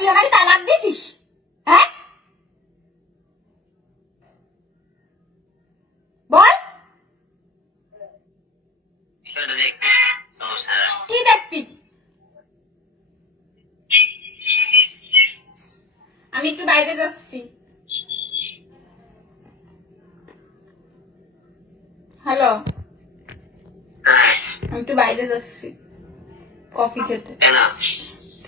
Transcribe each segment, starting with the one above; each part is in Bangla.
তুই আমাকে তালাক দিছিস? হ্যাঁ? বল। কি দেখবি? আমি একটু বাইরে যাচ্ছি। হ্যালো? আমি একটু বাইরে যাচ্ছি। কফি খেতে।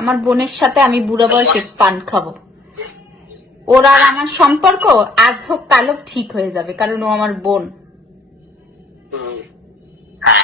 আমার বোনের সাথে আমি বুড়া বয়সে পান খাব ওর আর আমার সম্পর্ক আজ হোক কাল ঠিক হয়ে যাবে, কারণ ও আমার বোন।